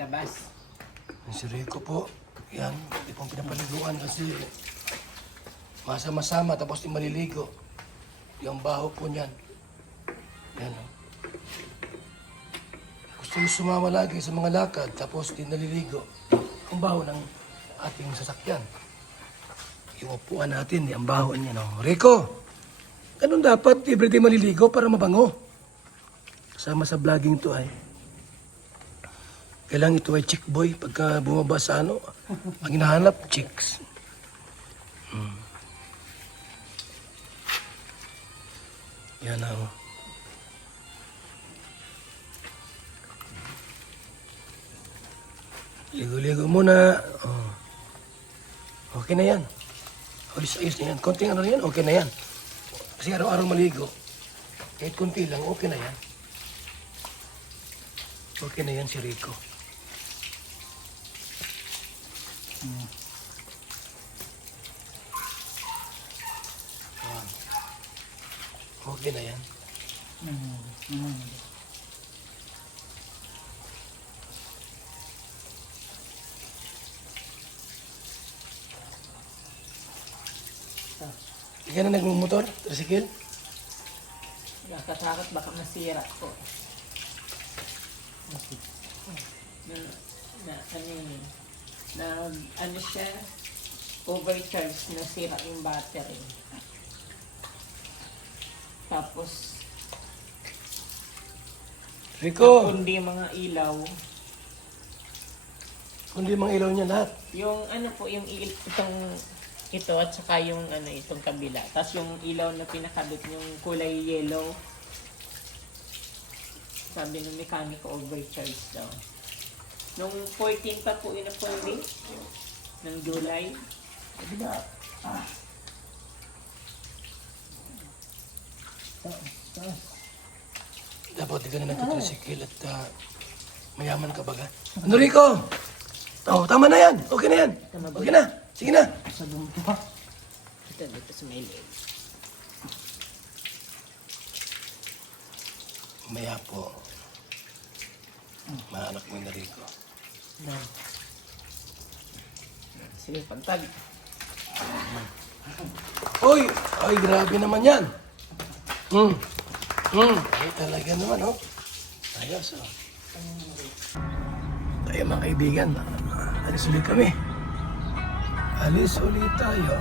labas. Si Rico po, yan, hindi pong pinapaliguan kasi masama-sama tapos di maliligo. Yung baho po niyan. Yan o. Gusto niyo sumama lagi sa mga lakad tapos di naliligo. Ang baho ng ating sasakyan. Yung upuan natin, ang baho niya. No? Rico, ganun dapat everyday maliligo para mabango. Kasama sa vlogging to ay. Kailangan ito ay chick boy pagka bumaba sa ano. Ang hinahanap, chicks. Yan ang. Ligo-ligo muna. Oh. Okay na yan. Ayos na yan. Konting ano na yan, okay na yan. Kasi araw-araw maligo. Kahit konti lang, okay na yan. Okay na yan si Rico. Okay na yan. Ikaw na nagmumotor, tricycle? Nakatakot baka masira ko. Ano siya, overcharge, nasira yung battery. Tapos, Rico, kundi yung mga ilaw. kundi mga ilaw niya lahat. Yung ano po, ito at saka yung itong kabila. Tapos yung ilaw na pinakabit, yung kulay yellow. Sabi ng mekaniko, overcharge daw. Nung 14 pa po inapundi, ng July. Kabila. Dapat di ka na nagtatricycle at mayaman ka baga. Ano Rico? Oh, tama na yan. Okay na yan. Okay na. Sige na. Ito dito sa may leg. Maya po. Maanak mo na Rico. Sige, pagtag. Uy! Ay, grabe naman yan. Ay, talaga naman, oh. Ayos, oh. Tayo mga kaibigan, alis ulit kami. Alis ulit tayo.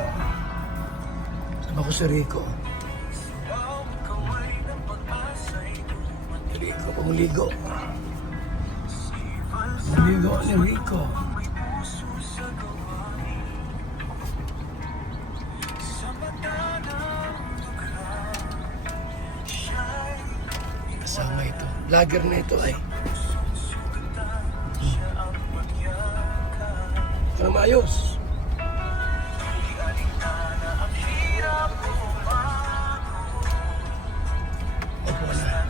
Sama ko si Rico. Rico, pumuligo. Pumuligo ni Rico. Kasama ito. Lager na ito ay. Ito na maayos. Opo na.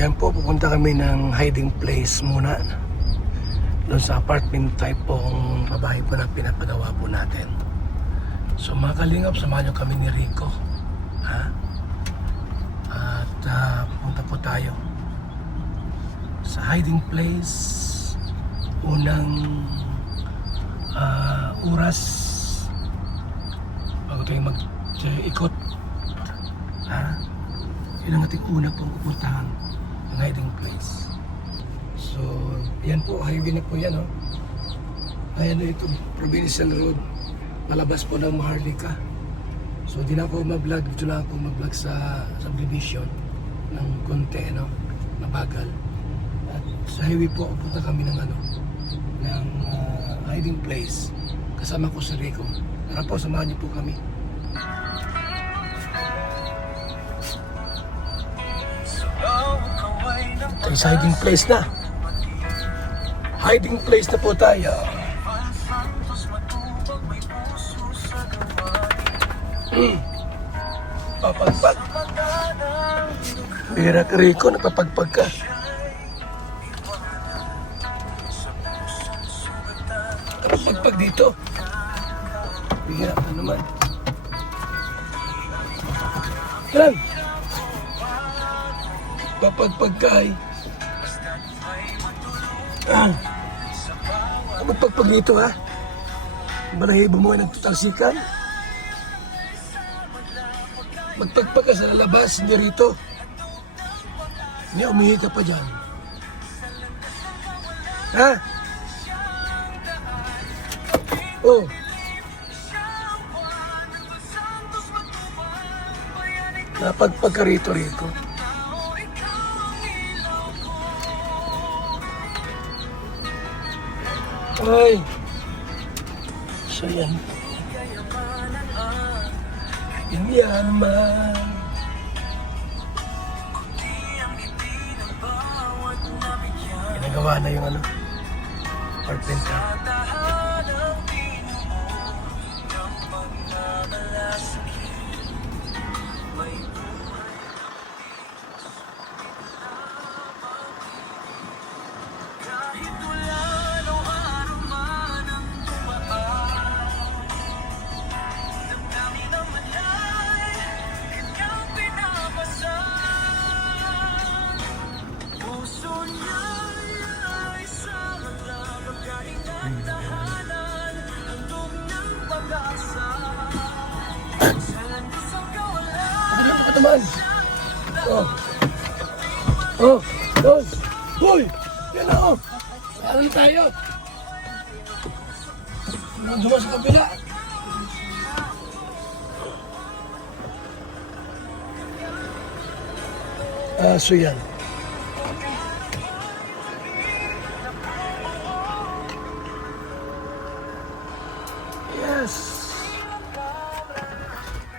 yan po, pupunta kami ng hiding place muna. Doon sa apartment type pong babae po na pinapagawa po natin. So mga kalingap, samahan nyo kami ni Rico. Ha? At pupunta po tayo sa hiding place. Unang oras bago tayo mag-ikot. Ha? Yun ang ating una pong pupuntahan, ang hiding place. So, yan po, highway na po yan, oh. Ayan na ito, Provincial Road. Malabas po ng Maharlika. So, di na ako mag-vlog. Dito lang ako mag-vlog sa subdivision ng konti, no? Mabagal. At sa highway po, punta kami ng hiding place. Kasama ko si Rico. Tara po, samahan niyo po kami. Ito sa hiding place na. Hiding place na po tayo. Papagpag. Bira ka Rico, napapagpag ka. Napapagpag dito. Bira ka naman. Yan. Papagpag ka ay. Magpagpag dito ha. Balahibo mo ay nagtutalsikan. Magpagpag ka sa lalabas, hindi rito. Hindi, umihi ka pa dyan. Ha? Oh. Napagpag ka rito, Rico. Ay. So yan. Yan man. Ginagawa na yung apartment ka. Ano ka naman? Oh. Oh. Oh. Hoy! Yan na oh. Saan tayo? Nandun sa kabila. So yan. Yes.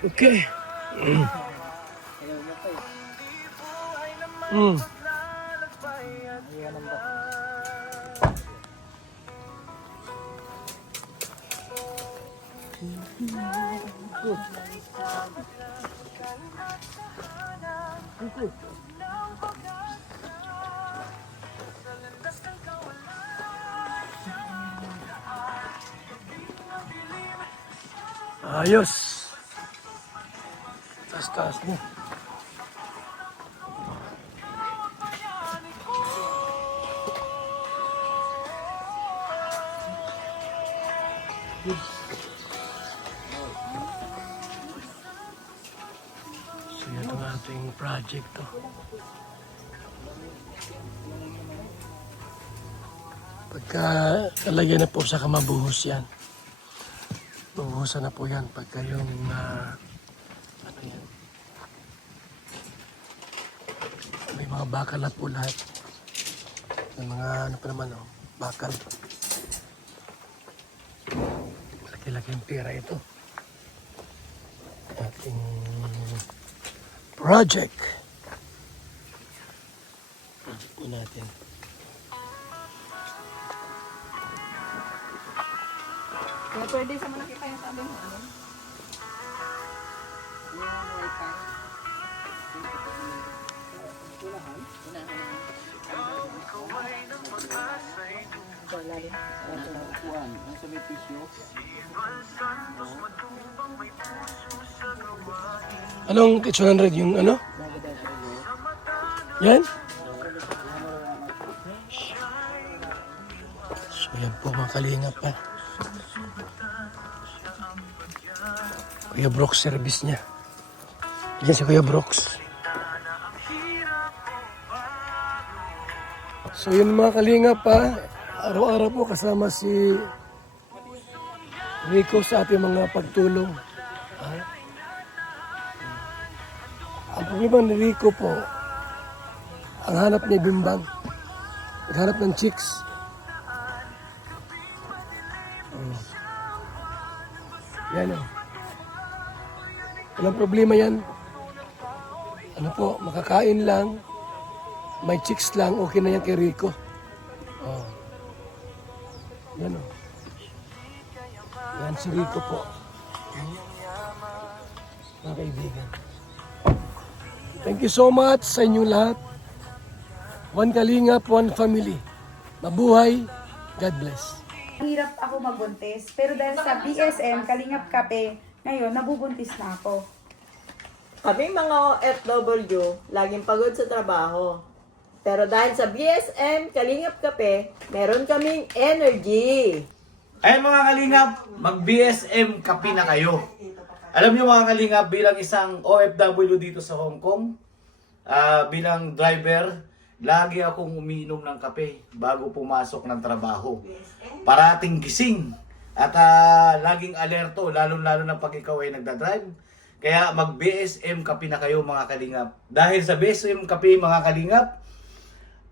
Okay. Ayos. Taas-taas mo. So ito ang ating project to. Pagka talagyan na po sa kamabuhos yan. Buhusan na po yan pagka yung ano yan. May mga bakal na po lahat. May mga ano pa naman bakal. Malaki-laki yung pera ito. Ating project. Project po natin. Kaya pwede sa mga nakita yung sabi mo, ano? Yung wifi. Unahan? Unahan. Anong Teach 100 yung ano? Yan? So yan po mga kalingap pa. Kuya Brooks service niya. Yan si Kuya Brooks. So yun mga kalingap pa. Araw-araw po kasama si Rico sa ating mga pagtulong. Ang problema ni Rico po, ang hanap niya bimbang. Naghanap ng chicks. Yan o. Walang problema yan. Ano po, makakain lang. May chicks lang, okay na yan kay Rico. Oh. Yan o. Yan si Rico po. Mga kaibigan. Thank you so much sa inyong lahat. One Kalingap, one family. Mabuhay. God bless. Hirap ako magbuntis, pero dahil sa BSM, Kalingap Kape, ngayon, nabubuntis na ako. Kami mga OFW, laging pagod sa trabaho. Pero dahil sa BSM, Kalingap Kape, meron kaming energy. Ayun mga kalingap, mag-BSM kape na kayo. Alam niyo mga kalingap, bilang isang OFW dito sa Hong Kong, bilang driver, lagi akong umiinom ng kape bago pumasok ng trabaho. Parating gising at laging alerto, lalo-lalo na pag ikaw ay nagdadrive. Kaya mag-BSM kape na kayo mga kalingap. Dahil sa BSM kape mga kalingap,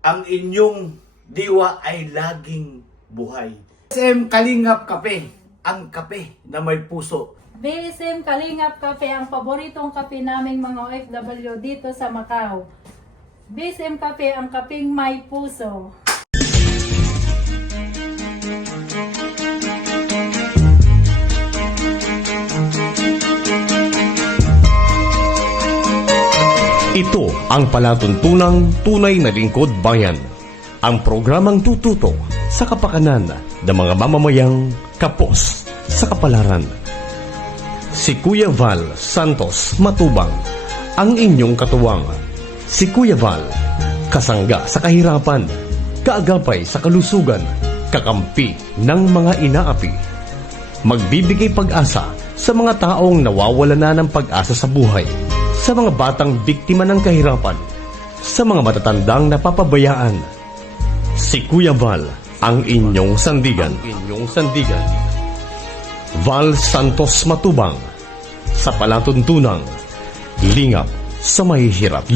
ang inyong diwa ay laging buhay. BSM Kalingap Kape, ang kape na may puso. BSM Kalingap Kape, ang paboritong kape naming mga OFW dito sa Macau. BSM Kape, ang kapeng may puso. Ito ang palatuntunang tunay na lingkod bayan. Ang programang tututok sa kapakanan ng mga mamamayang kapos sa kapalaran. Si Kuya Val Santos Matubang, ang inyong katuwang. Si Kuya Val, kasangga sa kahirapan, kaagapay sa kalusugan, kakampi ng mga inaapi. Magbibigay pag-asa sa mga taong nawawala na ng pag-asa sa buhay, sa mga batang biktima ng kahirapan, sa mga matatandang napapabayaan. Si Kuya Val, ang inyong sandigan. Val Santos Matubang, sa palatuntunang lingap sa mahihirap.